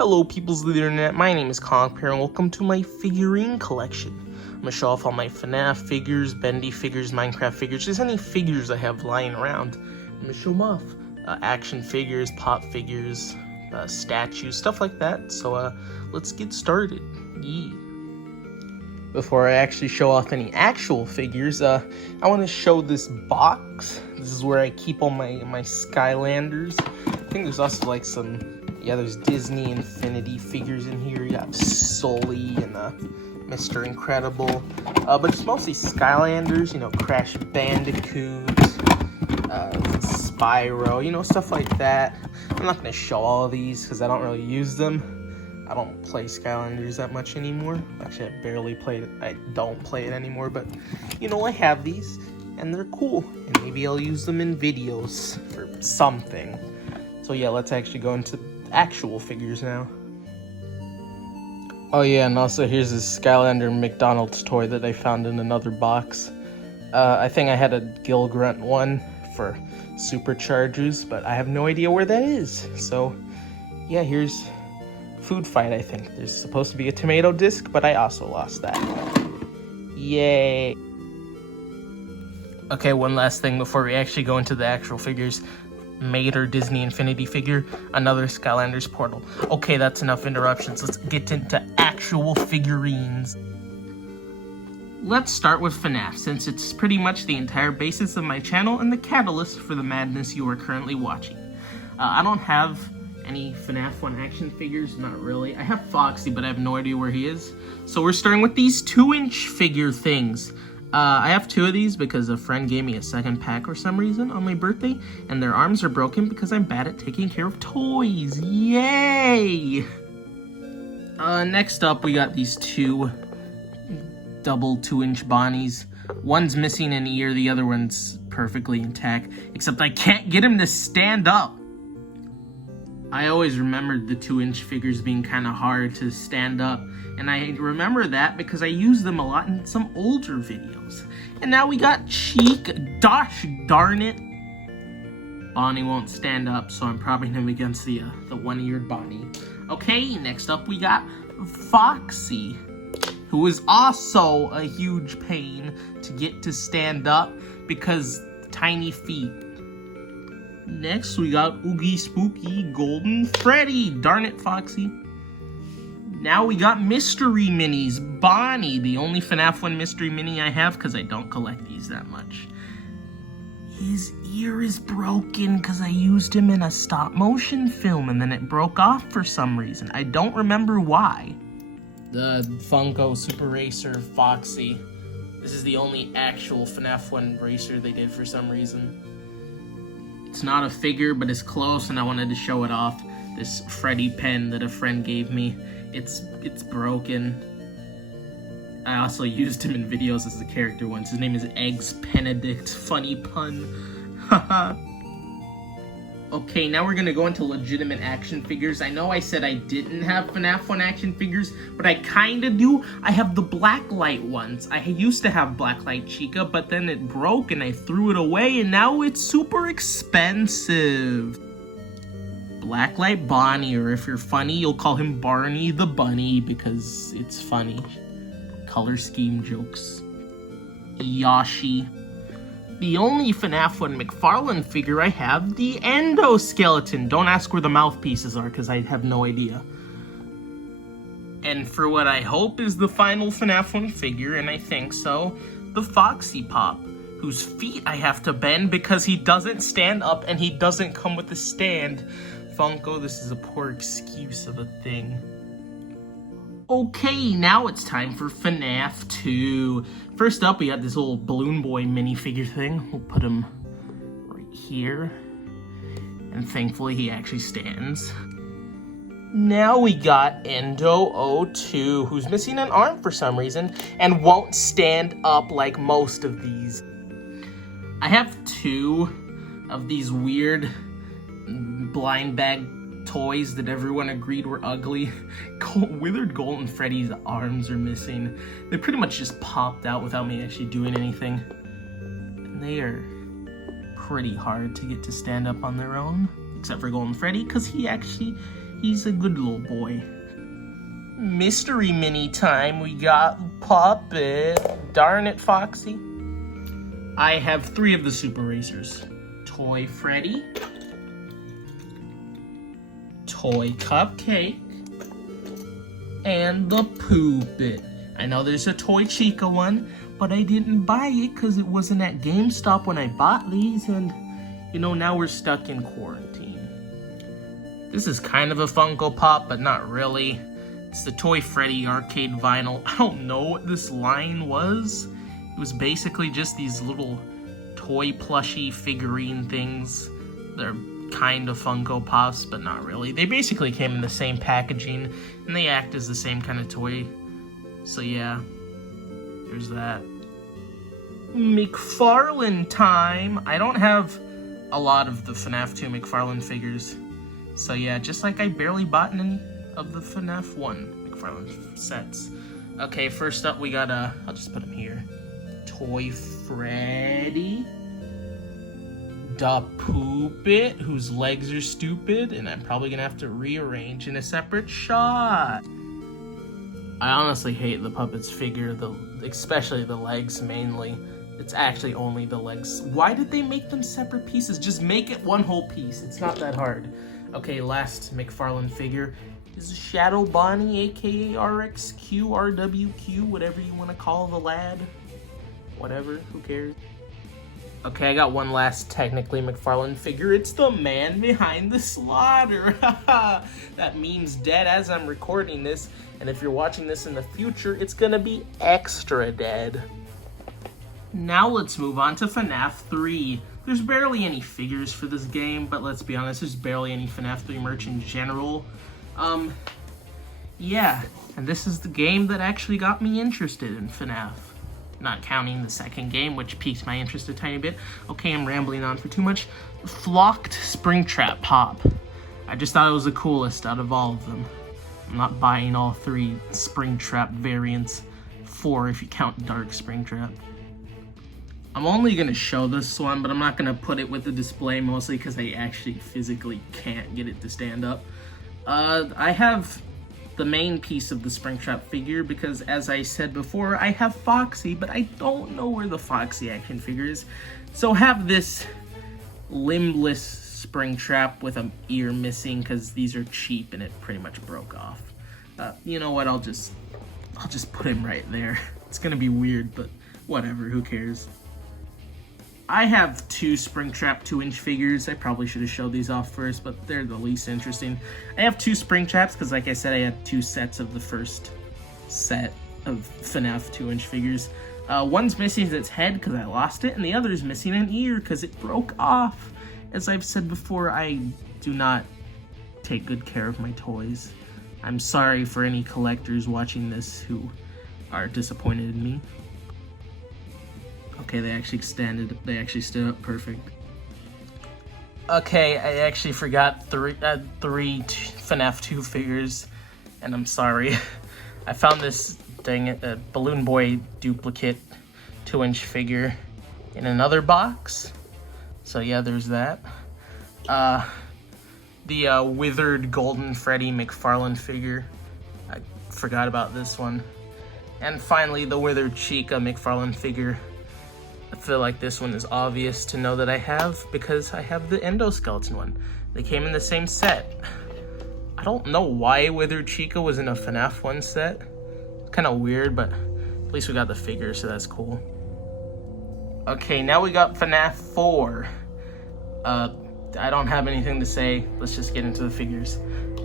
Hello peoples of the internet, my name is Conker and welcome to my figurine collection. I'm going to show off all my FNaF figures, Bendy figures, Minecraft figures, just any figures I have lying around. I'm going to show them off. Action figures, pop figures, statues, stuff like that. So let's get started. Yeah. Before I actually show off any actual figures, I want to show this box. This is where I keep all my Skylanders. I think there's also like some... yeah, there's Disney Infinity figures in here. You got Sully and Mr. Incredible. But it's mostly Skylanders, you know, Crash Bandicoot, Spyro, you know, stuff like that. I'm not going to show all of these because I don't really use them. I don't play Skylanders that much anymore. Actually, I barely play it. I don't play it anymore, but, you know, I have these, and they're cool. And maybe I'll use them in videos for something. So yeah, let's actually go into actual figures now. Oh yeah, and also here's this Skylander McDonald's toy that I found in another box. I think I had a Gill Grunt one for superchargers, but I have no idea where that is. So yeah, here's Food Fight, I think. There's supposed to be a tomato disc, but I also lost that. Yay! Okay, one last thing before we actually go into the actual figures. Mater Disney Infinity figure, another Skylanders portal. Okay, that's enough interruptions. Let's get into actual figurines. Let's start with FNaF, since it's pretty much the entire basis of my channel and the catalyst for the madness you are currently watching. I don't have any FNaF 1 action figures, not really. I have Foxy, but I have no idea where he is. So we're starting with these 2-inch figure things. I have 2 of these because a friend gave me a second pack for some reason on my birthday, and their arms are broken because I'm bad at taking care of toys. Yay! Next up, we got these 2 double 2-inch Bonnies. One's missing an ear, the other one's perfectly intact, except I can't get him to stand up. I always remembered the 2-inch figures being kind of hard to stand up, and I remember that because I used them a lot in some older videos. And now we got Cheek. Gosh darn it! Bonnie won't stand up, so I'm propping him against the one-eared Bonnie. Okay, next up we got Foxy, who is also a huge pain to get to stand up because tiny feet. Next, we got Oogie Spooky Golden Freddy. Darn it, Foxy. Now we got Mystery Minis. Bonnie, the only FNaF 1 Mystery Mini I have because I don't collect these that much. His ear is broken because I used him in a stop-motion film and then it broke off for some reason. I don't remember why. The Funko Super Racer Foxy. This is the only actual FNaF 1 racer they did for some reason. It's not a figure, but it's close, and I wanted to show it off. This Freddy pen that a friend gave me. It's broken. I also used him in videos as a character once. His name is Eggs Benedict. Funny pun. Haha. Okay, now we're gonna go into legitimate action figures. I know I said I didn't have FNaF 1 action figures, but I kinda do. I have the Blacklight ones. I used to have Blacklight Chica, but then it broke and I threw it away, and now it's super expensive. Blacklight Bonnie, or if you're funny, you'll call him Barney the Bunny, because it's funny. Color scheme jokes. Yoshi. The only FNaF 1 Mcfarlane figure I have, the endoskeleton. Don't ask where the mouthpieces are, because I have no idea. And for what I hope is the final FNaF 1 figure, and I think so, the Foxy Pop, whose feet I have to bend because he doesn't stand up and he doesn't come with a stand. Funko, this is a poor excuse of a thing. Okay, now it's time for FNaF 2. First up, we got this little Balloon Boy minifigure thing. We'll put him right here. And thankfully, he actually stands. Now we got Endo02, who's missing an arm for some reason, and won't stand up like most of these. I have 2 of these weird blind bag toys that everyone agreed were ugly. Withered Golden Freddy's arms are missing. They pretty much just popped out without me actually doing anything. And they are pretty hard to get to stand up on their own, except for Golden Freddy, because he He's a good little boy. Mystery mini time. We got Puppet. Darn it, Foxy. I have 3 of the Super Racers. Toy Freddy. Toy Cupcake. And the Poopit. I know there's a Toy Chica one, but I didn't buy it because it wasn't at GameStop when I bought these, and you know, now we're stuck in quarantine. This is kind of a Funko Pop, but not really. It's the Toy Freddy arcade vinyl. I don't know what this line was. It was basically just these little toy plushy figurine things. They're kind of Funko Pops, but not really. They basically came in the same packaging, and they act as the same kind of toy. So yeah, there's that. Mcfarlane time. I don't have a lot of the FNaF 2 Mcfarlane figures. So yeah, just like I barely bought any of the FNaF 1 Mcfarlane sets. Okay, first up we got I'll just put him here. Toy Freddy. Da Poopit, whose legs are stupid, and I'm probably gonna have to rearrange in a separate shot. I honestly hate the Puppet's figure, especially the legs mainly. It's actually only the legs. Why did they make them separate pieces? Just make it one whole piece. It's not that hard. Okay, last Mcfarlane figure is Shadow Bonnie, aka RXQ, RWQ, whatever you want to call the lad. Whatever, who cares? Okay, I got one last technically Mcfarlane figure. It's the man behind the slaughter. That meme's dead as I'm recording this, and if you're watching this in the future, it's gonna be extra dead. Now let's move on to FNaF 3. There's barely any figures for this game, but let's be honest, there's barely any FNaF 3 merch in general. Yeah, and this is the game that actually got me interested in FNaF. Not counting the second game, which piqued my interest a tiny bit. Okay, I'm rambling on for too much. Flocked Springtrap Pop. I just thought it was the coolest out of all of them. I'm not buying all 3 Springtrap variants. 4 if you count Dark Springtrap. I'm only going to show this one, but I'm not going to put it with the display, mostly because I actually physically can't get it to stand up. I have the main piece of the Springtrap figure because, as I said before, I have Foxy, but I don't know where the Foxy action figure is. So have this limbless Springtrap with an ear missing because these are cheap and it pretty much broke off. You know what? I'll just put him right there. It's gonna be weird, but whatever. Who cares? I have 2 Springtrap 2-inch figures. I probably should have showed these off first, but they're the least interesting. I have 2 Springtraps because, like I said, I had 2 sets of the first set of FNaF 2-inch figures. One's missing its head because I lost it, and the other is missing an ear because it broke off. As I've said before, I do not take good care of my toys. I'm sorry for any collectors watching this who are disappointed in me. Okay, they actually stood up perfect. Okay, I actually forgot 3 FNaF 2 figures, and I'm sorry. I found this Balloon Boy duplicate 2-inch figure in another box. So yeah, there's that. The Withered Golden Freddy Mcfarlane figure. I forgot about this one. And finally, the Withered Chica Mcfarlane figure. I feel like this one is obvious to know that I have because I have the endoskeleton one. They came in the same set. I don't know why Withered Chica was in a FNaF 1 set. Kind of weird, but at least we got the figure, so that's cool. Okay, now we got FNaF 4. I don't have anything to say. Let's just get into the figures.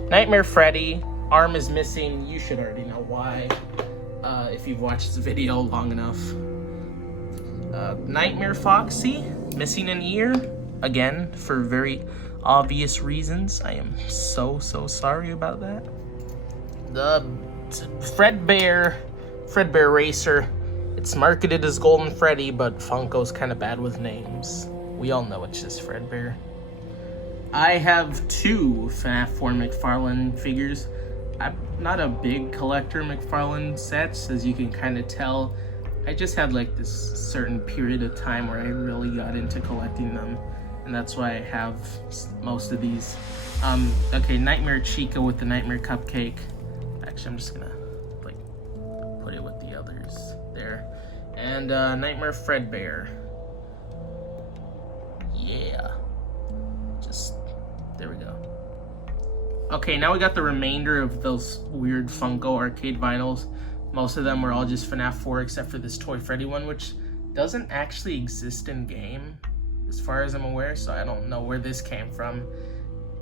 Nightmare Freddy. Arm is missing. You should already know why if you've watched this video long enough. Nightmare Foxy, missing an ear, again, for very obvious reasons. I am so sorry about that. The Fredbear Racer, it's marketed as Golden Freddy, but Funko's kind of bad with names. We all know it's just Fredbear. I have 2 FNaF 4 Mcfarlane figures. I'm not a big collector of Mcfarlane sets, as you can kind of tell. I just had like this certain period of time where I really got into collecting them, and that's why I have most of these. Okay, Nightmare Chica with the Nightmare Cupcake. Actually, I'm just gonna like put it with the others there. And Nightmare Fredbear. Yeah. Just, there we go. Okay, now we got the remainder of those weird Funko arcade vinyls. Most of them were all just FNaF 4 except for this Toy Freddy one, which doesn't actually exist in game as far as I'm aware, so I don't know where this came from,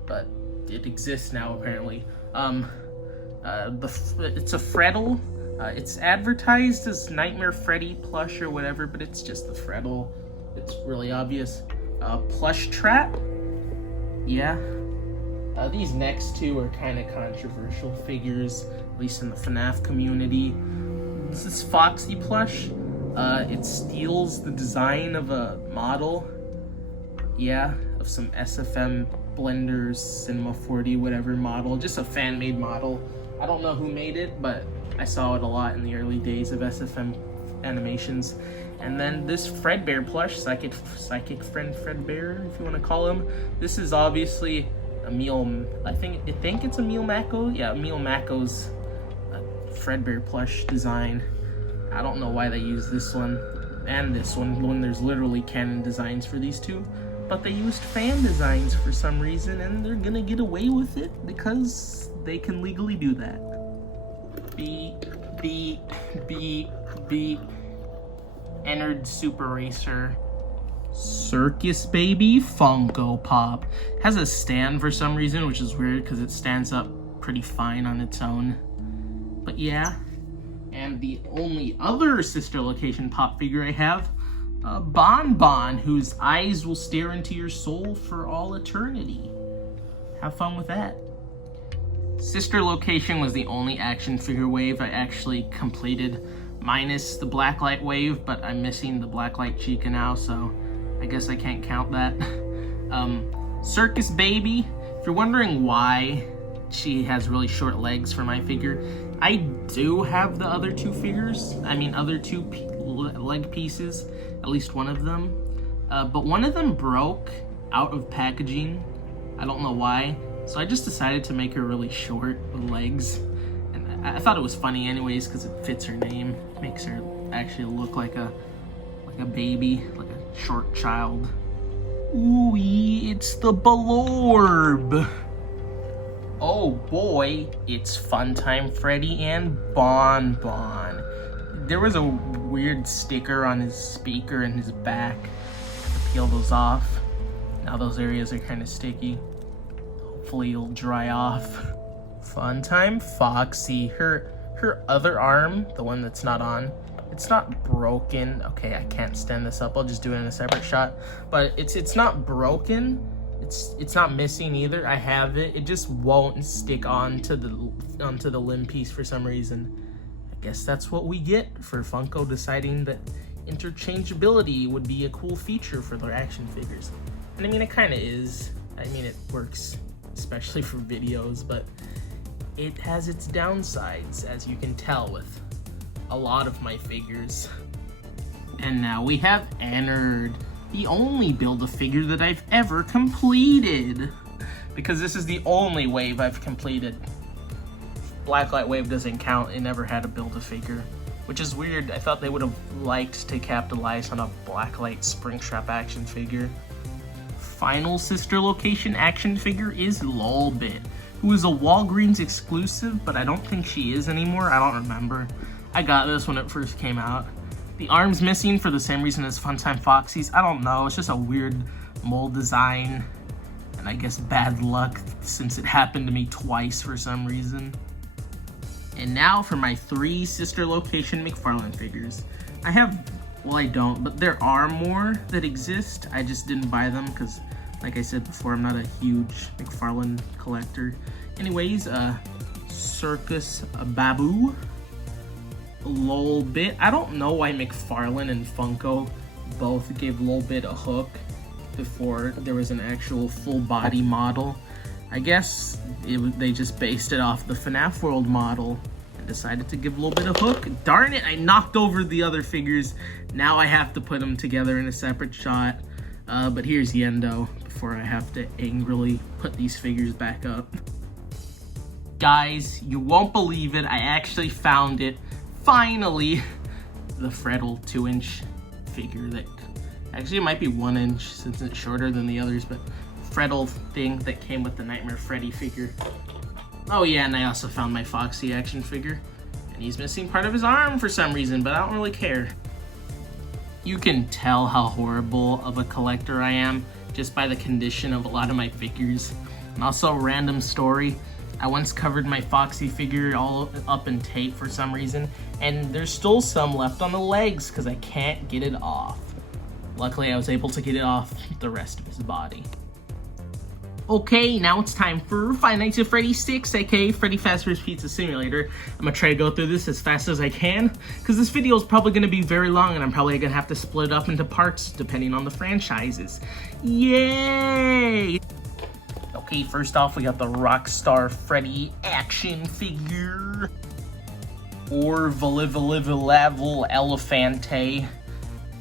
but it exists now apparently. It's a Freddle. It's advertised as Nightmare Freddy plush or whatever, but it's just the Freddle. It's really obvious. Plush Trap. Yeah. These next two are kind of controversial figures, at least in the FNaF community. This is Foxy Plush. It steals the design of a model. Yeah, of some SFM Blenders, Cinema 4D, whatever model. Just a fan-made model. I don't know who made it, but I saw it a lot in the early days of SFM animations. And then this Fredbear Plush, Psychic Friend Fredbear, if you want to call him. This is obviously Emil, I think it's Emil Mako. Yeah, Emil Mako's Fredbear Plush design. I don't know why they use this one and this one when there's literally canon designs for these two. But they used fan designs for some reason, and they're gonna get away with it because they can legally do that. Ennard Super Racer. Circus Baby Funko Pop. Has a stand for some reason, which is weird because it stands up pretty fine on its own. But yeah. And the only other sister location pop figure I have, Bonbon, whose eyes will stare into your soul for all eternity. Have fun with that. Sister location was the only action figure wave I actually completed, minus the Blacklight wave, but I'm missing the Blacklight Chica now, so I guess I can't count that. Circus Baby. If you're wondering why she has really short legs for my figure, I do have the other two figures. I mean, other two leg pieces, at least one of them. But one of them broke out of packaging. I don't know why. So I just decided to make her really short with legs. And I thought it was funny anyways because it fits her name. Makes her actually look like a baby, like a short child. Ooh, it's the Balorb. Oh boy, it's Funtime Freddy and Bonbon. There was a weird sticker on his speaker and his back. Peel those off. Now those areas are kind of sticky. Hopefully it'll dry off. Funtime Foxy. Her other arm, the one that's not on, it's not broken. Okay, I can't stand this up. I'll just do it in a separate shot. But it's not broken. It's not missing either. I have it. It just won't stick onto the limb piece for some reason. I guess that's what we get for Funko deciding that interchangeability would be a cool feature for their action figures. And I mean, it kind of is. I mean, it works, especially for videos, but it has its downsides, as you can tell with a lot of my figures. And now we have Ennard, the only Build-A-Figure that I've ever completed, because this is the only wave I've completed. Blacklight wave doesn't count. It never had a Build-A-Figure, which is weird. I thought they would have liked to capitalize on a Blacklight Springtrap action figure. Final sister location action figure is Lolbit, who is a Walgreens exclusive, but I don't think she is anymore. I don't remember. I got this when it first came out. The arm's missing for the same reason as Funtime Foxy's. I don't know, it's just a weird mold design, and I guess bad luck since it happened to me twice for some reason. And now for my 3 sister location Mcfarlane figures. I have, well, I don't, but there are more that exist. I just didn't buy them because, like I said before, I'm not a huge Mcfarlane collector. Anyways, Circus Babu, Lolbit. I don't know why Mcfarlane and Funko both gave Lolbit a hook before there was an actual full body model. I guess they just based it off the FNaF World model and decided to give Lolbit a hook. Darn it, I knocked over the other figures. Now I have to put them together in a separate shot. But here's the end though, before I have to angrily put these figures back up. Guys, you won't believe it, I actually found it. Finally, the Freddy 2-inch figure that, actually it might be 1 inch since it's shorter than the others, but Freddy thing that came with the Nightmare Freddy figure. Oh yeah, and I also found my Foxy action figure. And he's missing part of his arm for some reason, but I don't really care. You can tell how horrible of a collector I am just by the condition of a lot of my figures. And also, random story, I once covered my Foxy figure all up in tape for some reason, and there's still some left on the legs because I can't get it off. Luckily, I was able to get it off the rest of his body. Okay, now it's time for Five Nights at Freddy's 6, aka Freddy Fazbear's Pizza Simulator. I'm gonna try to go through this as fast as I can, because this video is probably gonna be very long and I'm probably gonna have to split it up into parts depending on the franchises. Yay! Okay, first off, we got the Rockstar Freddy action figure. Or Volivilavel Elefante.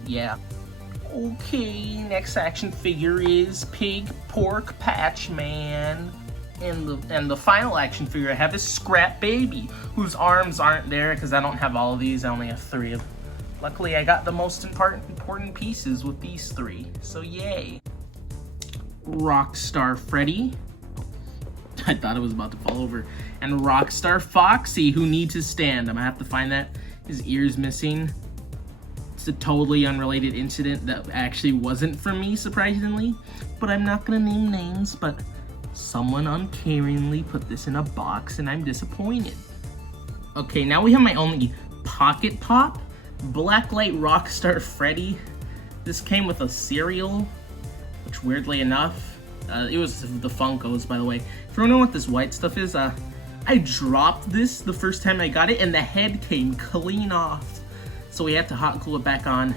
Yeah. Okay, next action figure is Pig Pork Patch Man. And the final action figure I have is Scrap Baby, whose arms aren't there because I don't have all of these, I only have 3 of them. Luckily, I got the most important pieces with these 3, so yay. Rockstar Freddy. I thought it was about to fall over. And Rockstar Foxy, who needs his stand. I'm gonna have to find that. His ear's missing. It's a totally unrelated incident that actually wasn't from me, surprisingly. But I'm not gonna name names, but someone uncaringly put this in a box and I'm disappointed. Okay, now we have my only Pocket Pop, Blacklight Rockstar Freddy. This came with a cereal, which weirdly enough, it was the Funkos, by the way. If you don't know what this white stuff is, I dropped this the first time I got it and the head came clean off. So we had to hot glue it back on.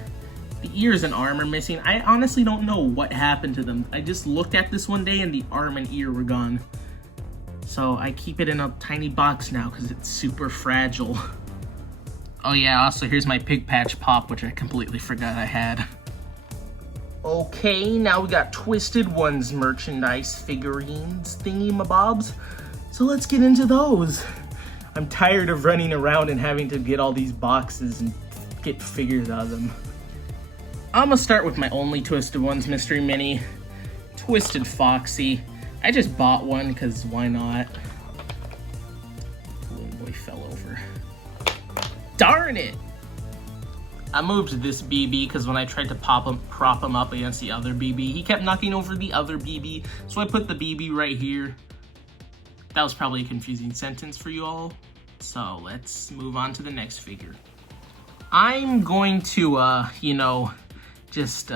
The ears and arm are missing. I honestly don't know what happened to them. I just looked at this one day and the arm and ear were gone. So I keep it in a tiny box now because it's super fragile. Oh yeah, also here's my Pig Patch Pop, which I completely forgot I had. Okay, now we got Twisted Ones merchandise figurines thingy-mabobs. So let's get into those. I'm tired of running around and having to get all these boxes and get figures out of them. I'm gonna start with my only Twisted Ones mystery mini, Twisted Foxy. I just bought one because why not? Oh boy, fell over. Darn it! I moved this BB because when I tried to prop him up against the other BB, he kept knocking over the other BB. So I put the BB right here. That was probably a confusing sentence for you all. So let's move on to the next figure. I'm going to, just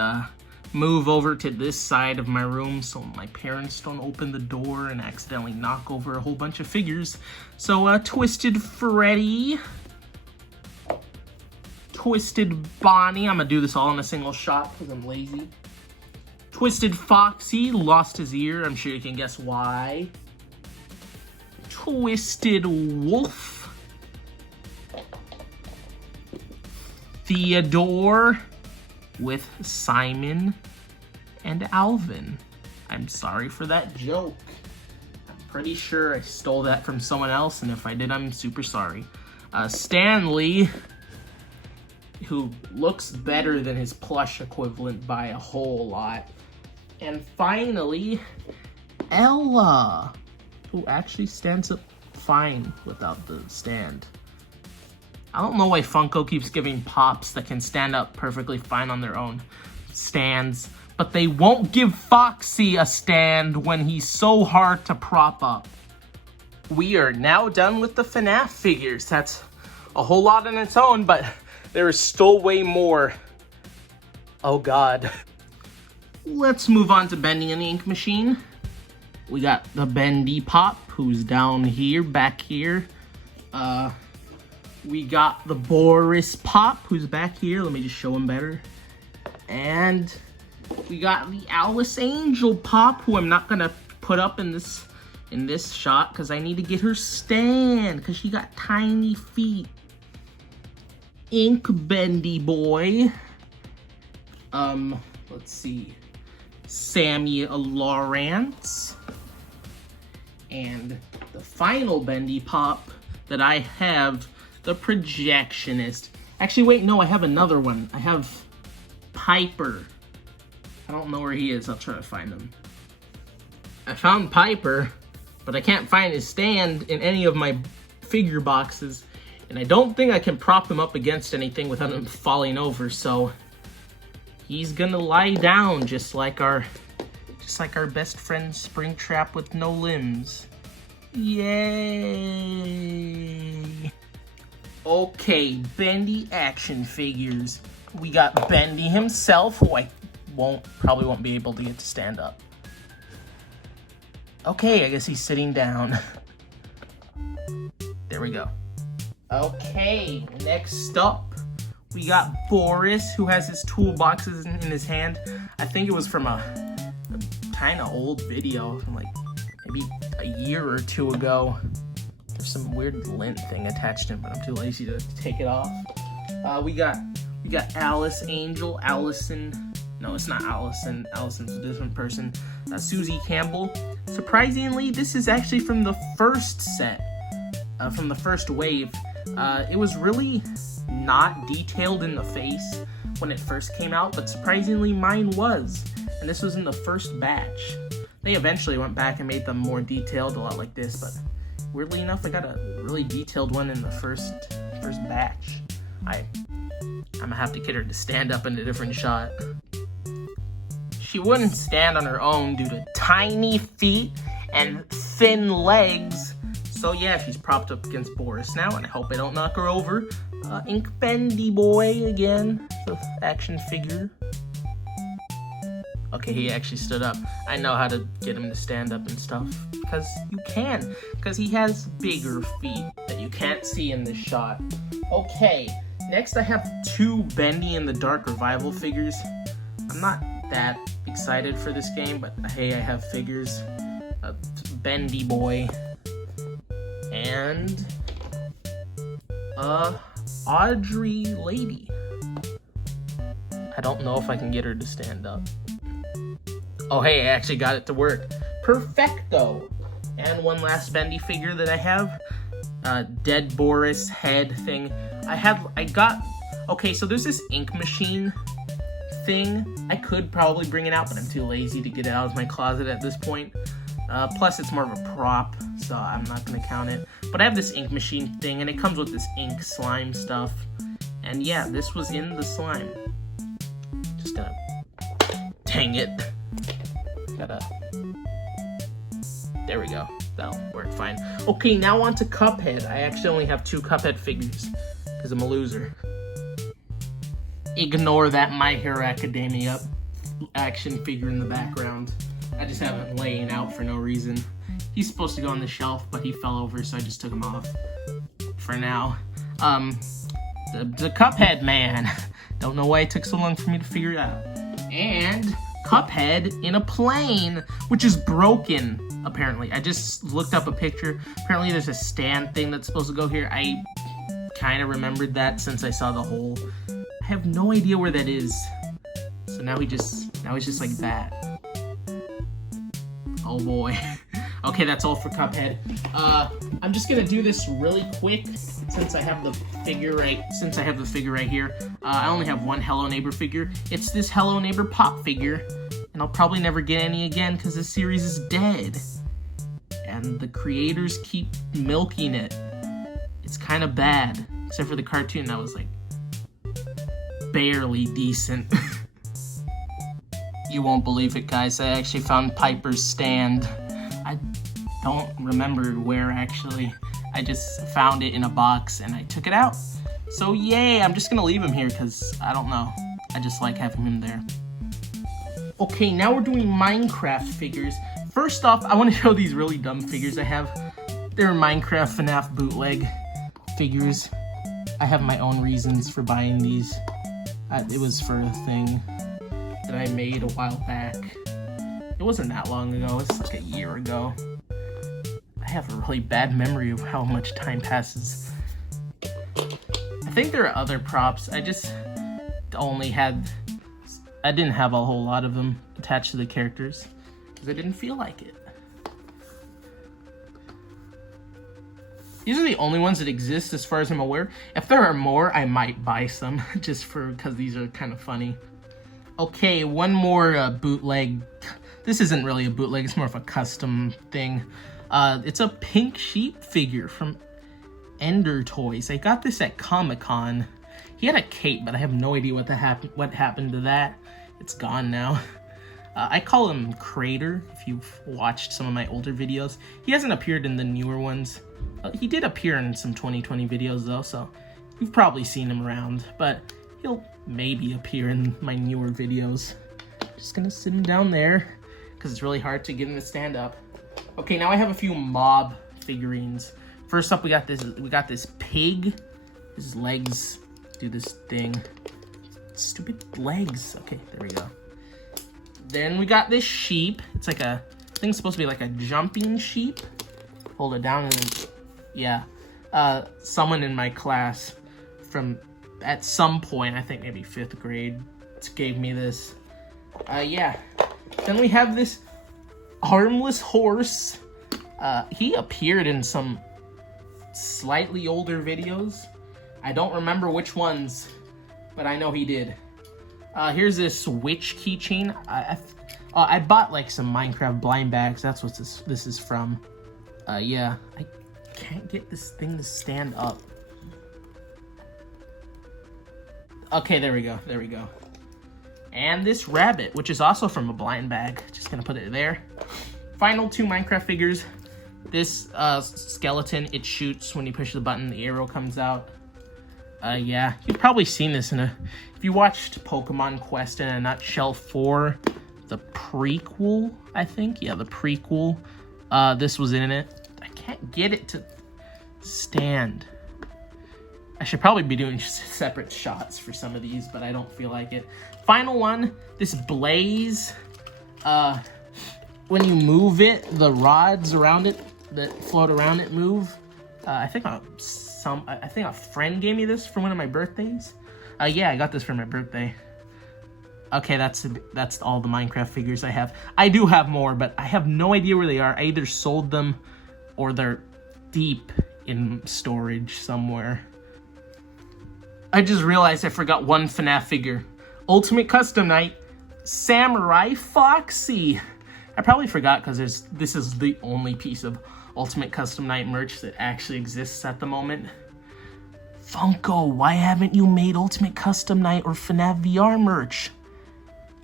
move over to this side of my room so my parents don't open the door and accidentally knock over a whole bunch of figures. So, Twisted Freddy. Twisted Bonnie. I'm gonna do this all in a single shot because I'm lazy. Twisted Foxy. Lost his ear. I'm sure you can guess why. Twisted Wolf. Theodore with Simon and Alvin. I'm sorry for that joke. I'm pretty sure I stole that from someone else, and if I did, I'm super sorry. Stanley, who looks better than his plush equivalent by a whole lot. And finally, Ella, who actually stands up fine without the stand. I don't know why Funko keeps giving Pops that can stand up perfectly fine on their own stands, but they won't give Foxy a stand when he's so hard to prop up. We are now done with the FNaF figures. That's a whole lot on its own, but there is still way more. Oh god. Let's move on to Bendy and the Ink Machine. We got the Bendy Pop, who's down here, back here. We got the Boris Pop, who's back here. Let me just show him better. And we got the Alice Angel Pop, who I'm not gonna put up in this shot because I need to get her stand because she got tiny feet. Ink Bendy boy. Let's see. Sammy Lawrence. And the final Bendy pop that I have, the Projectionist. Actually, wait, no, I have another one. I have Piper. I don't know where he is. I'll try to find him. I found Piper, but I can't find his stand in any of my figure boxes. And I don't think I can prop him up against anything without him falling over, so he's gonna lie down just like our best friend Springtrap with no limbs. Yay! Okay, Bendy action figures. We got Bendy himself, who I probably won't be able to get to stand up. Okay, I guess he's sitting down. There we go. Okay, next up, we got Boris, who has his toolboxes in his hand. I think it was from a kind of old video from like maybe a year or two ago. There's some weird lint thing attached to him, but I'm too lazy to take it off. We got Alice Angel, Allison. No, it's not Allison. Allison's a different person. Susie Campbell. Surprisingly, this is actually from the first set, from the first wave. It was really not detailed in the face when it first came out, but surprisingly mine was. And this was in the first batch. They eventually went back and made them more detailed, a lot like this, but weirdly enough, I got a really detailed one in the first batch. I'm gonna have to get her to stand up in a different shot. She wouldn't stand on her own due to tiny feet and thin legs. So yeah, she's propped up against Boris now, and I hope I don't knock her over. Ink Bendy boy again, the action figure. Okay, he actually stood up. I know how to get him to stand up and stuff, because you can, because he has bigger feet that you can't see in this shot. Okay, next I have two Bendy in the Dark Revival figures. I'm not that excited for this game, but hey, I have figures. Bendy boy. And Audrey lady. I don't know if I can get her to stand up. Oh hey, I actually got it to work. Perfecto. And one last Bendy figure that I have, dead Boris head thing. Okay, so there's this ink machine thing. I could probably bring it out, but I'm too lazy to get it out of my closet at this point. Plus it's more of a prop, so I'm not gonna count it. But I have this ink machine thing, and it comes with this ink slime stuff. And yeah, this was in the slime. Just gonna, dang it. There we go. That'll work fine. Okay, now on to Cuphead. I actually only have two Cuphead figures, because I'm a loser. Ignore that My Hero Academia action figure in the background. I just have him laying out for no reason. He's supposed to go on the shelf, but he fell over, so I just took him off for now. The Cuphead man. Don't know why it took so long for me to figure it out. And Cuphead in a plane, which is broken, apparently. I just looked up a picture. Apparently there's a stand thing that's supposed to go here. I kind of remembered that since I saw the hole. I have no idea where that is. So now he's just like that. Oh boy. Okay, that's all for Cuphead. I'm just gonna do this really quick since I have the figure right here. I only have one Hello Neighbor figure. It's this Hello Neighbor pop figure, and I'll probably never get any again because this series is dead. And the creators keep milking it. It's kind of bad, except for the cartoon that was like barely decent. You won't believe it, guys. I actually found Piper's stand. I don't remember where, actually. I just found it in a box and I took it out. So yay, I'm just gonna leave him here because I don't know. I just like having him there. Okay, now we're doing Minecraft figures. First off, I want to show these really dumb figures I have. They're Minecraft FNaF bootleg figures. I have my own reasons for buying these. It was for a thing that I made a while back. It wasn't that long ago, it's like a year ago. I have a really bad memory of how much time passes. I think there are other props, I just only had I didn't have a whole lot of them attached to the characters because I didn't feel like it. These are the only ones that exist as far as I'm aware. If there are more, I might buy some just because these are kind of funny. Okay, one more bootleg. This isn't really a bootleg, it's more of a custom thing. It's a pink sheep figure from Ennard Toys. I got this at Comic-Con. He had a cape, but I have no idea what happened to that. It's gone now. I call him Crater, if you've watched some of my older videos. He hasn't appeared in the newer ones. He did appear in some 2020 videos though, so you've probably seen him around, but he'll maybe appear in my newer videos. Just gonna sit him down there, because it's really hard to get him to stand up. Okay, now I have a few mob figurines. First up, we got this pig. His legs do this thing. Stupid legs. Okay, there we go. Then we got this sheep. It's like I think it's supposed to be like a jumping sheep. Hold it down and then, yeah. Someone in my class at some point, I think maybe 5th grade, gave me this. Yeah. Then we have this armless horse. He appeared in some slightly older videos. I don't remember which ones, but I know he did. Here's this witch keychain. I bought like some Minecraft blind bags. That's what this is from. Yeah, I can't get this thing to stand up. Okay, there we go. There we go. And this rabbit, which is also from a blind bag. Just gonna put it there. Final 2 Minecraft figures. This skeleton, it shoots when you push the button, the arrow comes out. Yeah, you've probably seen this if you watched Pokemon Quest in a Nutshell 4, the prequel, I think. Yeah, the prequel. This was in it. I can't get it to stand. I should probably be doing separate shots for some of these, but I don't feel like it. Final one, this Blaze. When you move it, the rods around it that float around it move. I think a friend gave me this for one of my birthdays. Yeah, I got this for my birthday. Okay, that's all the Minecraft figures I have. I do have more, but I have no idea where they are. I either sold them or they're deep in storage somewhere. I just realized I forgot one FNaF figure. Ultimate Custom Night, Samurai Foxy. I probably forgot because this is the only piece of Ultimate Custom Night merch that actually exists at the moment. Funko, why haven't you made Ultimate Custom Night or FNaF VR merch?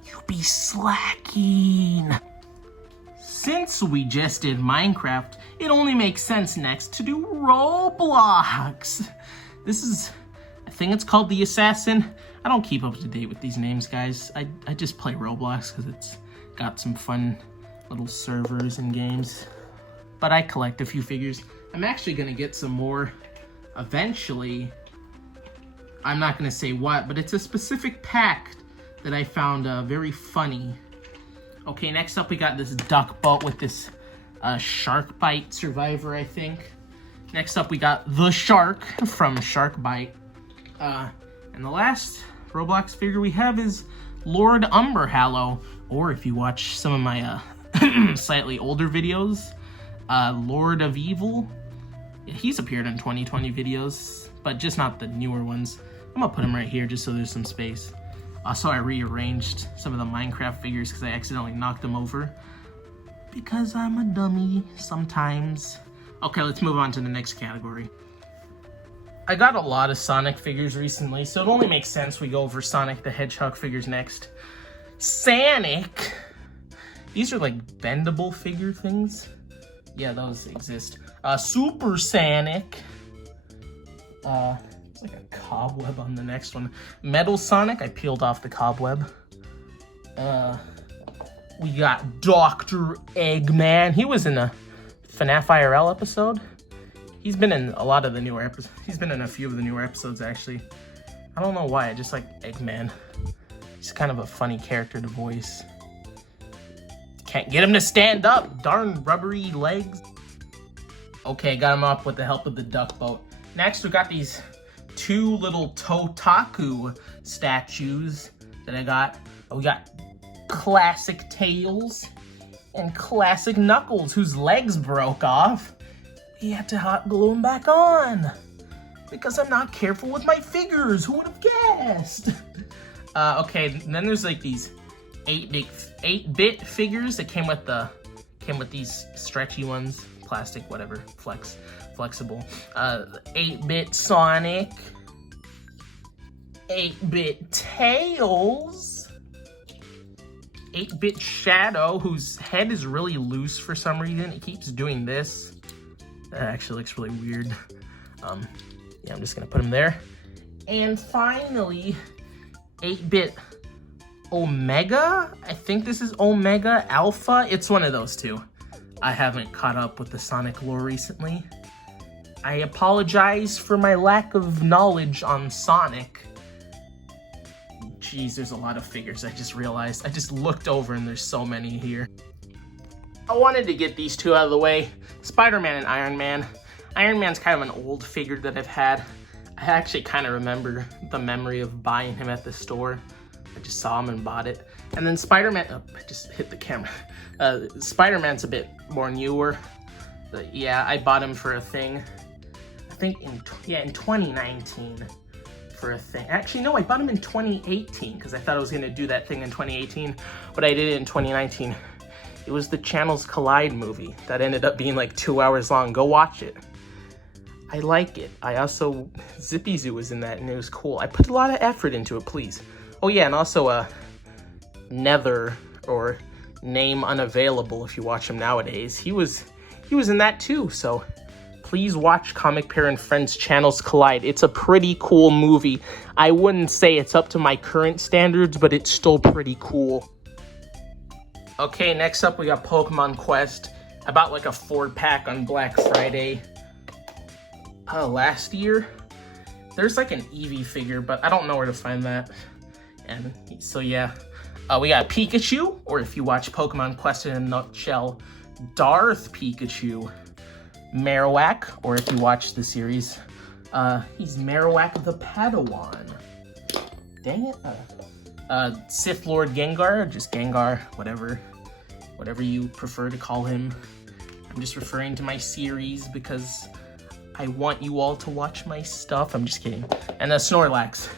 You be slacking. Since we just did Minecraft, it only makes sense next to do Roblox. This is, I think it's called The Assassin. I don't keep up to date with these names, guys. I just play Roblox because it's got some fun little servers and games. But I collect a few figures. I'm actually going to get some more eventually. I'm not going to say what, but it's a specific pack that I found very funny. Okay, next up we got this duck boat with this shark bite survivor, I think. Next up we got the shark from Shark Bite. And the last Roblox figure we have is Lord Umberhallow, or if you watch some of my slightly older videos, Lord of Evil. He's appeared in 2020 videos, but just not the newer ones. I'm gonna put him right here just so there's some space. Also, I rearranged some of the Minecraft figures because I accidentally knocked them over. Because I'm a dummy sometimes. Okay, let's move on to the next category. I got a lot of Sonic figures recently, so it only makes sense we go over Sonic the Hedgehog figures next. Sonic! These are like bendable figure things. Yeah, those exist. Super Sonic. It's like a cobweb on the next one. Metal Sonic, I peeled off the cobweb. We got Dr. Eggman. He was in a FNaF IRL episode. He's been in a lot of the newer episodes. He's been in a few of the newer episodes, actually. I don't know why, I just like Eggman. He's kind of a funny character to voice. Can't get him to stand up, darn rubbery legs. Okay, got him up with the help of the duck boat. Next, we got these 2 little Totaku statues that I got. We got classic Tails and classic Knuckles, whose legs broke off. He had to hot glue them back on because I'm not careful with my figures. Who would have guessed? Okay, and then there's like these 8-bit figures that came with these stretchy ones, plastic, whatever, flexible. 8-bit Sonic, 8-bit Tails, 8-bit Shadow, whose head is really loose for some reason. It keeps doing this. That actually looks really weird. Yeah, I'm just gonna put him there. And finally, 8-bit Omega. I think this is Omega Alpha. It's one of those two. I haven't caught up with the Sonic lore recently. I apologize for my lack of knowledge on Sonic. Jeez, there's a lot of figures, I just realized. I just looked over and there's so many here. I wanted to get these two out of the way. Spider-Man and Iron Man. Iron Man's kind of an old figure that I've had. I actually kind of remember the memory of buying him at the store. I just saw him and bought it. And then Spider-Man, oh, I just hit the camera. Spider-Man's a bit more newer. But yeah, I bought him for a thing. I think in 2019 for a thing. Actually, no, I bought him in 2018 because I thought I was gonna do that thing in 2018, but I did it in 2019. It was the Channels Collide movie that ended up being like 2 hours long. Go watch it. I like it. I also, Zippy Zoo was in that and it was cool. I put a lot of effort into it, please. Oh yeah, and also Nether, or Name Unavailable if you watch him nowadays. He was in that too, so please watch Comic Pair and Friends Channels Collide. It's a pretty cool movie. I wouldn't say it's up to my current standards, but it's still pretty cool. Okay, next up we got Pokemon Quest. I bought like a 4-pack on Black Friday last year. There's like an Eevee figure, but I don't know where to find that. And so yeah, we got Pikachu, or if you watch Pokemon Quest in a nutshell, Darth Pikachu. Marowak, or if you watch the series, he's Marowak the Padawan. Dang it. Sith Lord Gengar, just Gengar, whatever you prefer to call him. I'm just referring to my series because I want you all to watch my stuff. I'm just kidding. And Snorlax.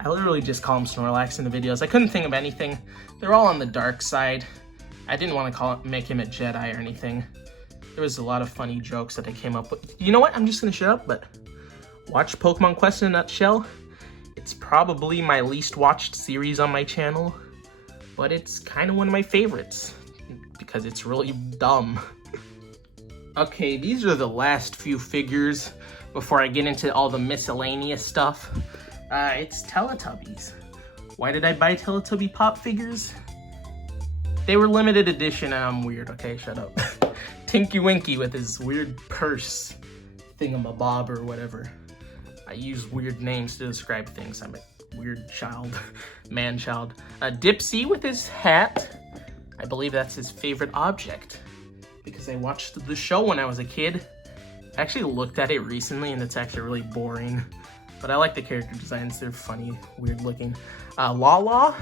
I literally just call him Snorlax in the videos. I couldn't think of anything. They're all on the dark side. I didn't want to make him a Jedi or anything. There was a lot of funny jokes that I came up with. You know what? I'm just gonna shut up, but watch Pokemon Quest in a nutshell. It's probably my least watched series on my channel, but it's kind of one of my favorites because it's really dumb. Okay, these are the last few figures before I get into all the miscellaneous stuff. It's Teletubbies. Why did I buy Teletubby pop figures? They were limited edition and I'm weird. Okay, shut up. Tinky Winky with his weird purse thingamabob or whatever. I use weird names to describe things. I'm a weird child, man-child. Dipsy with his hat. I believe that's his favorite object because I watched the show when I was a kid. I actually looked at it recently and it's actually really boring, but I like the character designs. They're funny, weird looking. Lala,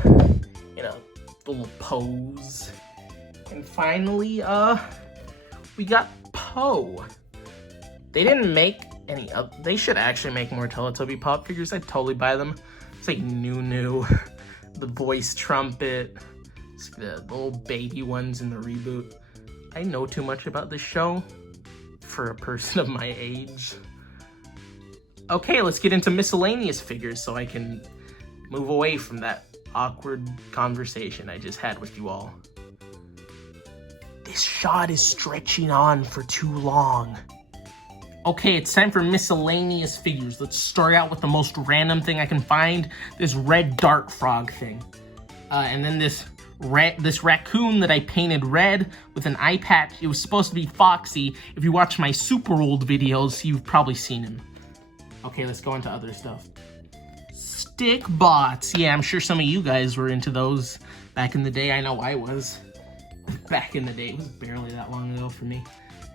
you know, the little pose. And finally, we got Poe. They didn't make any of, they should actually make more Teletubby pop figures. I'd totally buy them. It's like Nunu, the voice trumpet, the little baby ones in the reboot. I know too much about this show for a person of my age. Okay, let's get into miscellaneous figures so I can move away from that awkward conversation I just had with you all. This shot is stretching on for too long. Okay, it's time for miscellaneous figures. Let's start out with the most random thing I can find. This red dart frog thing. And then this raccoon that I painted red with an eye patch. It was supposed to be Foxy. If you watch my super old videos, you've probably seen him. Okay, let's go into other stuff. Stick bots. Yeah, I'm sure some of you guys were into those back in the day. I know I was. Back in the day. It was barely that long ago for me.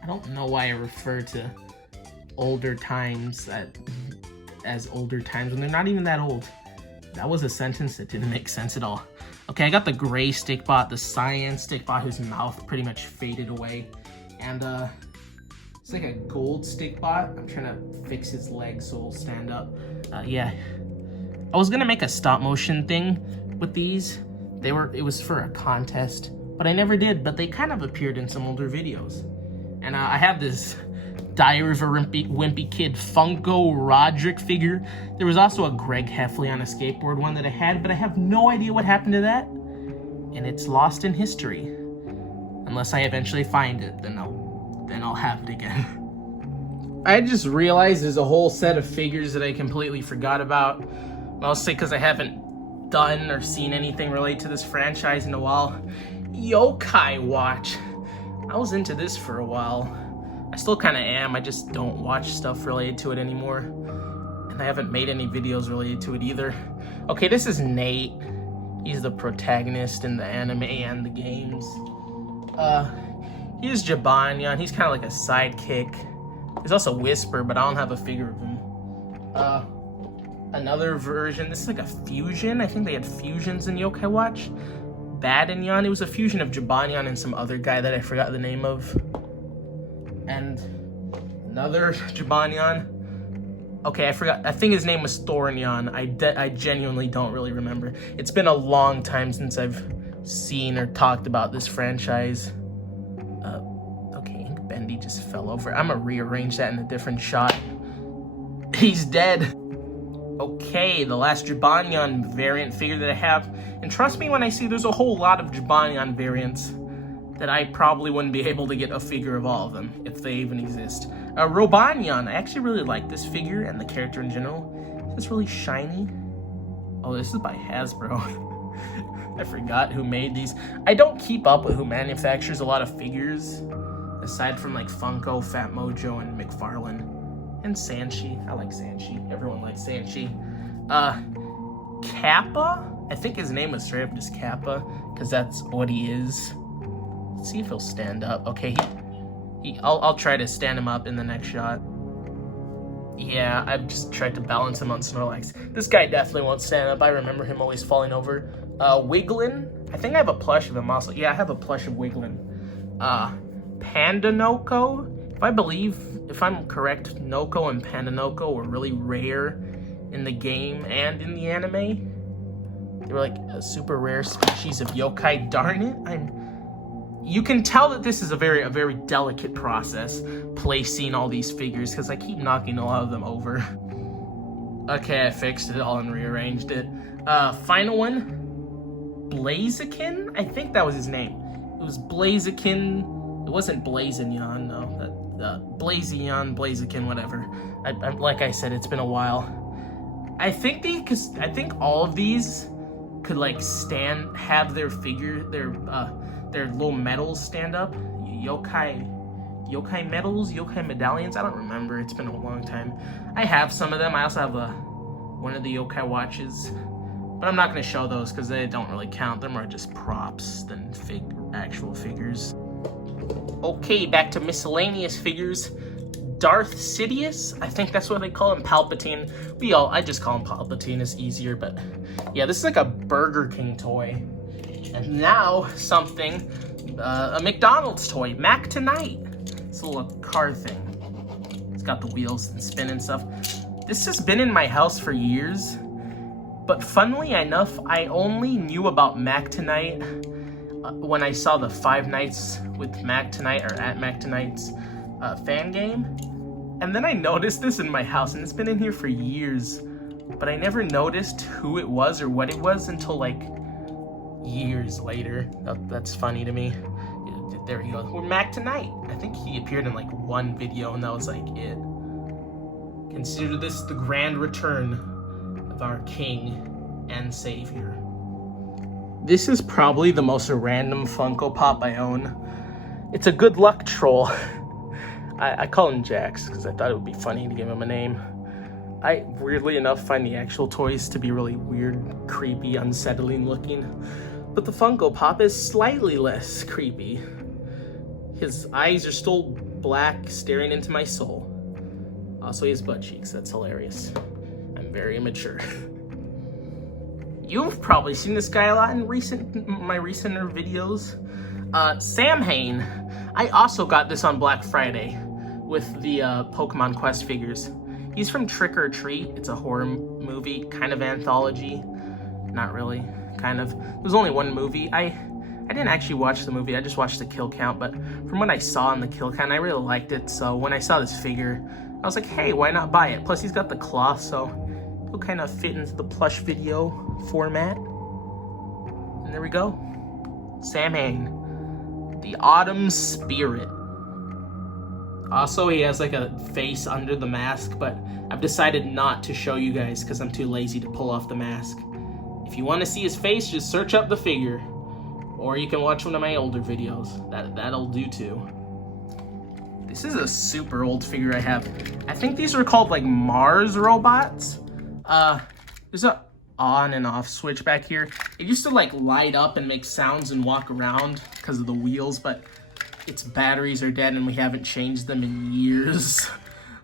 I don't know why I refer to older times as older times when they're not even that old. That was a sentence that didn't make sense at all. Okay, I got the gray stickbot, the cyan stickbot whose mouth pretty much faded away. And it's like a gold stickbot. I'm trying to fix his legs so he'll stand up. Yeah. I was gonna make a stop motion thing with these. It was for a contest, but I never did, but they kind of appeared in some older videos. And I have this Diary of a Wimpy Kid Funko Roderick figure. There was also a Greg Heffley on a skateboard one that I had, but I have no idea what happened to that. And it's lost in history. Unless I eventually find it, then I'll have it again. I just realized there's a whole set of figures that I completely forgot about. Mostly because I haven't done or seen anything related to this franchise in a while. Yokai Watch. I was into this for a while. I still kind of am, I just don't watch stuff related to it anymore. And I haven't made any videos related to it either. Okay, this is Nate. He's the protagonist in the anime and the games. Here's Robonyan. He's kind of like a sidekick. There's also Whisper, but I don't have a figure of him. Another version. This is like a fusion. I think they had fusions in Yokai Watch. BATIM. It was a fusion of Robonyan and some other guy that I forgot the name of. And another Robonyan. Okay, I forgot. I think his name was Thornyan. I genuinely don't really remember. It's been a long time since I've seen or talked about this franchise. Okay, Bendy just fell over. I'm gonna rearrange that in a different shot. He's dead. Okay, the last Robonyan variant figure that I have. And trust me when I see there's a whole lot of Robonyan variants that I probably wouldn't be able to get a figure of all of them, if they even exist. Robonyan, I actually really like this figure and the character in general. It's really shiny. Oh, this is by Hasbro. I forgot who made these. I don't keep up with who manufactures a lot of figures, aside from like Funko, Fat Mojo, and Mcfarlane. And Sanchi. I like Sanchi. Everyone likes Sanchi. Kappa? I think his name was straight up just Kappa, because that's what he is. Let's see if he'll stand up. Okay, I'll try to stand him up in the next shot. Yeah, I've just tried to balance him on Snorlax. This guy definitely won't stand up. I remember him always falling over. Wigglin. I think I have a plush of him also. Yeah, I have a plush of Wigglin. Pandanoko. If I'm correct, Noko and Pandanoko were really rare in the game and in the anime. They were like a super rare species of yokai. Darn it, you can tell that this is a very delicate process, placing all these figures, because I keep knocking a lot of them over. Okay, I fixed it all and rearranged it. Final one, Blaziken? I think that was his name. It was Blaziken. It wasn't Blaziken, no. Blaziken, Blaziken, whatever. Like I said, it's been a while. I think all of these could like have their figure, their little medals stand up. Yokai medals, yokai medallions. I don't remember. It's been a long time. I have some of them. I also have one of the yokai watches, but I'm not going to show those because they don't really count. They're more just props than actual figures. Okay, back to miscellaneous figures. Darth Sidious, I think that's what they call him. Palpatine. I just call him Palpatine. It's easier, but yeah, this is like a Burger King toy. And now something, a McDonald's toy, Mac Tonight. It's a little car thing. It's got the wheels and spin and stuff. This has been in my house for years, but funnily enough, I only knew about Mac Tonight when I saw the 5 Nights with Mac Tonight, or at Mac Tonight's fan game. And then I noticed this in my house, and it's been in here for years, but I never noticed who it was or what it was until like years later. That's funny to me. There he goes. We're Mac Tonight. I think he appeared in like one video, and that was like it. Consider this the grand return of our king and savior. This is probably the most random Funko Pop I own. It's a good luck troll. I call him Jax because I thought it would be funny to give him a name. I, weirdly enough, find the actual toys to be really weird, creepy, unsettling looking. But the Funko Pop is slightly less creepy. His eyes are still black, staring into my soul. Also, he has butt cheeks. That's hilarious. I'm very immature. You've probably seen this guy a lot in my recenter videos. Sam Hain. I also got this on Black Friday with the Pokemon Quest figures. He's from Trick or Treat. It's a horror movie, kind of anthology. Not really, kind of. There's only one movie. I didn't actually watch the movie, I just watched the kill count, but from what I saw in the kill count, I really liked it, so when I saw this figure, I was like, hey, why not buy it? Plus, he's got the cloth, so it'll kind of fit into the plush video format. And there we go. Sam Hain, the Autumn Spirit. Also, he has like a face under the mask, but I've decided not to show you guys because I'm too lazy to pull off the mask. If you want to see his face, just search up the figure. Or you can watch one of my older videos. That'll do too. This is a super old figure I have. I think these were called like Mars robots. There's a on and off switch back here. It used to like light up and make sounds and walk around because of the wheels, but its batteries are dead and we haven't changed them in years.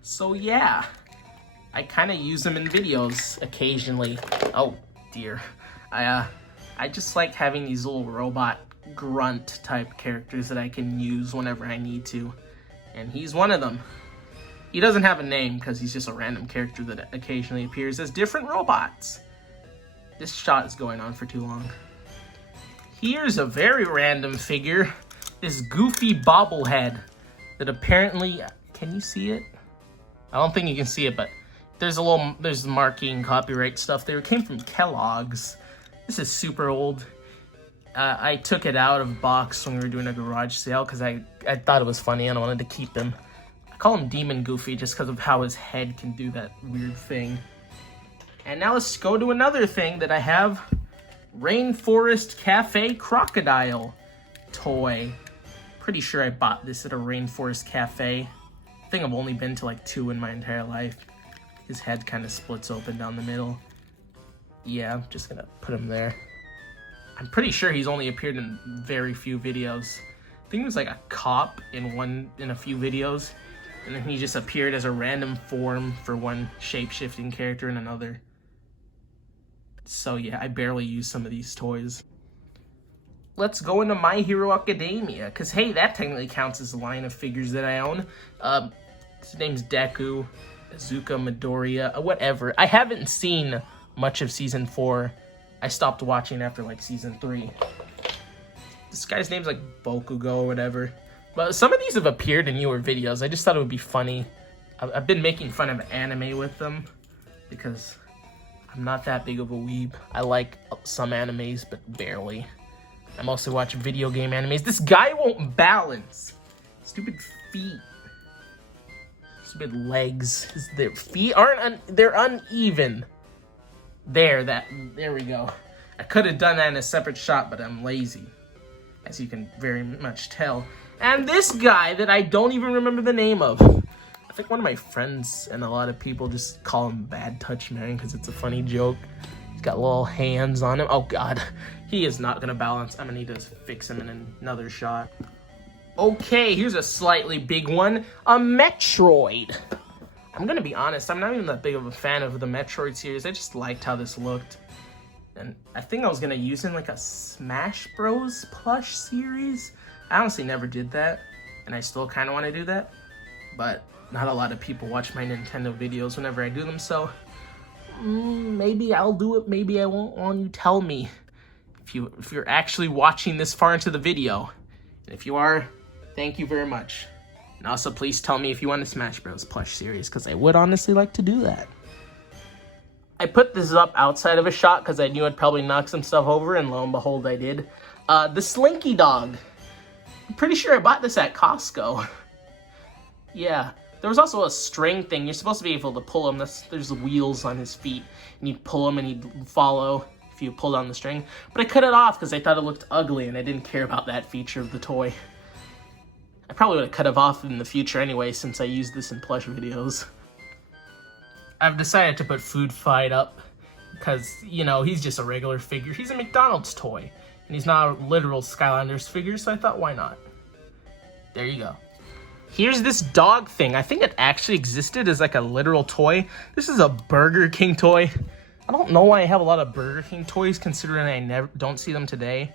So yeah, I kind of use them in videos occasionally. Oh dear. I just like having these little robot grunt type characters that I can use whenever I need to. And he's one of them. He doesn't have a name because he's just a random character that occasionally appears as different robots. This shot is going on for too long. Here's a very random figure. This goofy bobblehead that apparently, can you see it? I don't think you can see it, but there's marking copyright stuff there. It came from Kellogg's. This is super old. I took it out of box when we were doing a garage sale because I thought it was funny and I wanted to keep him. I call him Demon Goofy just because of how his head can do that weird thing. And now let's go to another thing that I have. Rainforest Cafe Crocodile toy. Pretty sure I bought this at a Rainforest Cafe. I think I've only been to like 2 in my entire life. His head kind of splits open down the middle. Yeah, I'm just gonna put him there. I'm pretty sure he's only appeared in very few videos. I think he was like a cop in a few videos, and then he just appeared as a random form for one shape-shifting character in another. So yeah, I barely use some of these toys. Let's go into My Hero Academia, because hey, that technically counts as a line of figures that I own. His name's Deku, Azuka Midoriya, whatever. I haven't seen much of season 4. I stopped watching after like season 3. This guy's name's like Bokugo or whatever. But some of these have appeared in newer videos. I just thought it would be funny. I've been making fun of anime with them because I'm not that big of a weeb. I like some animes, but barely. I mostly watch video game animes. This guy won't balance. Stupid feet. Stupid legs. Their feet aren't, they're uneven. There we go. I could have done that in a separate shot, but I'm lazy, as you can very much tell. And this guy that I don't even remember the name of. I think one of my friends and a lot of people just call him Bad Touch Man because it's a funny joke. He's got little hands on him. Oh god, he is not gonna balance. I'm gonna need to fix him in another shot. Okay, here's a slightly big one. A Metroid. I'm gonna be honest, I'm not even that big of a fan of the Metroid series. I just liked how this looked. And I think I was gonna use it in like a Smash Bros. Plush series. I honestly never did that, and I still kind of want to do that. But not a lot of people watch my Nintendo videos whenever I do them, so maybe I'll do it, maybe I won't. Why don't you tell me if you're actually watching this far into the video? And if you are, thank you very much. And also, please tell me if you want a Smash Bros. Plush series, because I would honestly like to do that. I put this up outside of a shot because I knew I'd probably knock some stuff over, and lo and behold, I did. The Slinky Dog. I'm pretty sure I bought this at Costco. Yeah. There was also a string thing. You're supposed to be able to pull him. There's wheels on his feet, and you'd pull him and he'd follow if you pulled on the string. But I cut it off because I thought it looked ugly, and I didn't care about that feature of the toy. I probably would have cut it off in the future anyway, since I used this in plush videos. I've decided to put Food Fight up because, you know, he's just a regular figure. He's a McDonald's toy, and he's not a literal Skylanders figure, so I thought, why not? There you go. Here's this dog thing. I think it actually existed as like a literal toy. This is a Burger King toy. I don't know why I have a lot of Burger King toys, considering I don't see them today.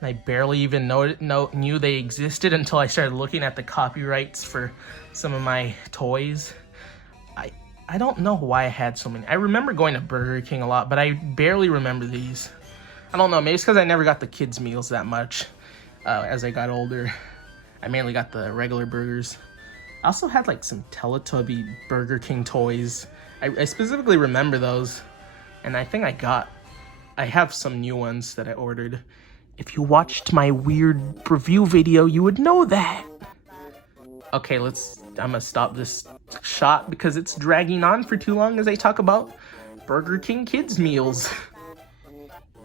And I barely even knew they existed until I started looking at the copyrights for some of my toys. I don't know why I had so many. I remember going to Burger King a lot, but I barely remember these. I don't know, maybe it's because I never got the kids' meals that much as I got older. I mainly got the regular burgers. I also had like some Teletubby Burger King toys. I specifically remember those, and I think I have some new ones that I ordered. If you watched my weird review video, you would know that. Okay, I'm gonna stop this shot because it's dragging on for too long as I talk about Burger King kids meals.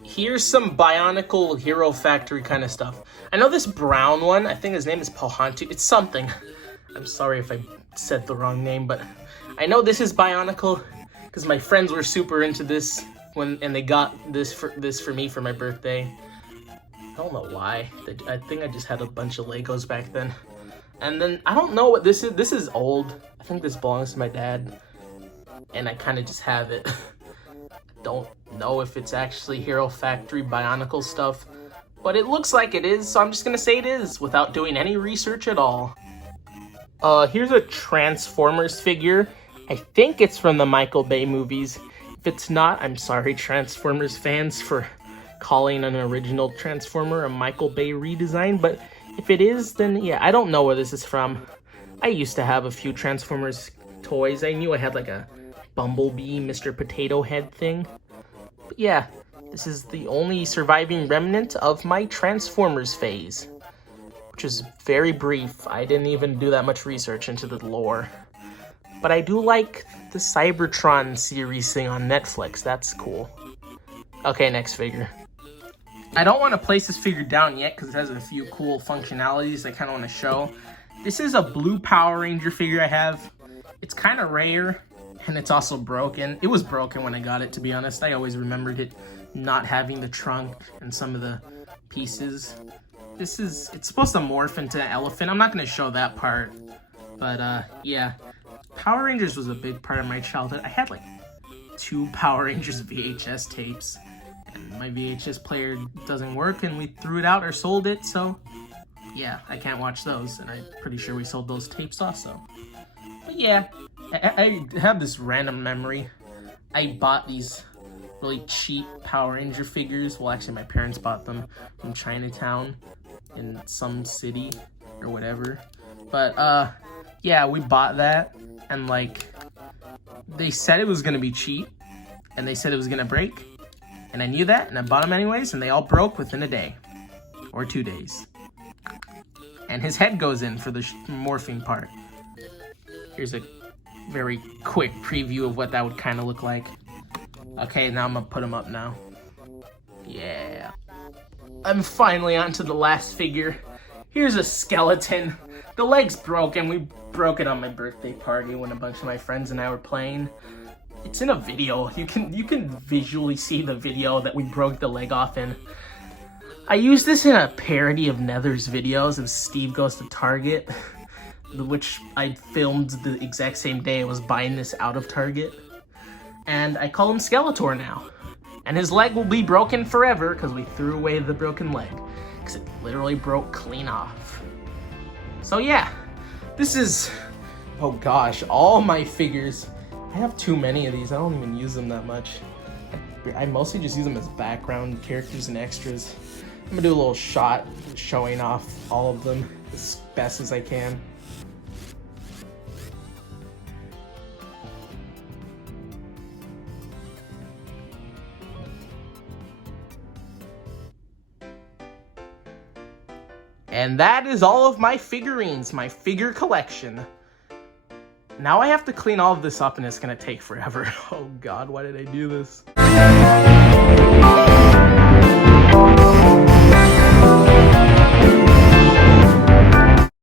Here's some Bionicle Hero Factory kind of stuff. I know this brown one, I think his name is Pohantu. It's something. I'm sorry if I said the wrong name, but I know this is Bionicle because my friends were super into this and they got this for me for my birthday. I don't know why. I think I just had a bunch of Legos back then. And then, I don't know what this is. This is old. I think this belongs to my dad. And I kind of just have it. Don't know if it's actually Hero Factory Bionicle stuff. But it looks like it is, so I'm just going to say it is without doing any research at all. Here's a Transformers figure. I think it's from the Michael Bay movies. If it's not, I'm sorry, Transformers fans, for calling an original Transformer a Michael Bay redesign, but if it is, then yeah, I don't know where this is from. I used to have a few Transformers toys. I knew I had like a Bumblebee, Mr. Potato Head thing. But yeah, this is the only surviving remnant of my Transformers phase, which is very brief. I didn't even do that much research into the lore. But I do like the Cybertron series thing on Netflix. That's cool. Okay, next figure. I don't want to place this figure down yet because it has a few cool functionalities I kind of want to show. This is a blue Power Ranger figure I have. It's kind of rare, and it's also broken. It was broken when I got it, to be honest. I always remembered it not having the trunk and some of the pieces. It's supposed to morph into an elephant. I'm not going to show that part, but yeah. Power Rangers was a big part of my childhood. I had like 2 Power Rangers VHS tapes. My VHS player doesn't work and we threw it out or sold it, so yeah, I can't watch those, and I'm pretty sure we sold those tapes also. But yeah, I have this random memory. I bought these really cheap Power Ranger figures. Well, actually my parents bought them from Chinatown in some city or whatever. But yeah, we bought that, and like they said it was gonna be cheap and they said it was gonna break. And I knew that, and I bought them anyways, and they all broke within a day. Or 2 days. And his head goes in for the morphing part. Here's a very quick preview of what that would kind of look like. Okay, now I'm going to put him up now. Yeah. I'm finally onto the last figure. Here's a skeleton. The leg's broken. We broke it on my birthday party when a bunch of my friends and I were playing. It's in a video. You can visually see the video that we broke the leg off in. I used this in a parody of Nether's videos of Steve Goes to Target, which I filmed the exact same day I was buying this out of Target. And I call him Skeletor now. And his leg will be broken forever because we threw away the broken leg. Because it literally broke clean off. So yeah, this is, oh gosh, all my figures. I have too many of these. I don't even use them that much. I mostly just use them as background characters and extras. I'm gonna do a little shot showing off all of them as best as I can. And that is all of my figurines, my figure collection. Now I have to clean all of this up and it's gonna take forever. Oh God, why did I do this?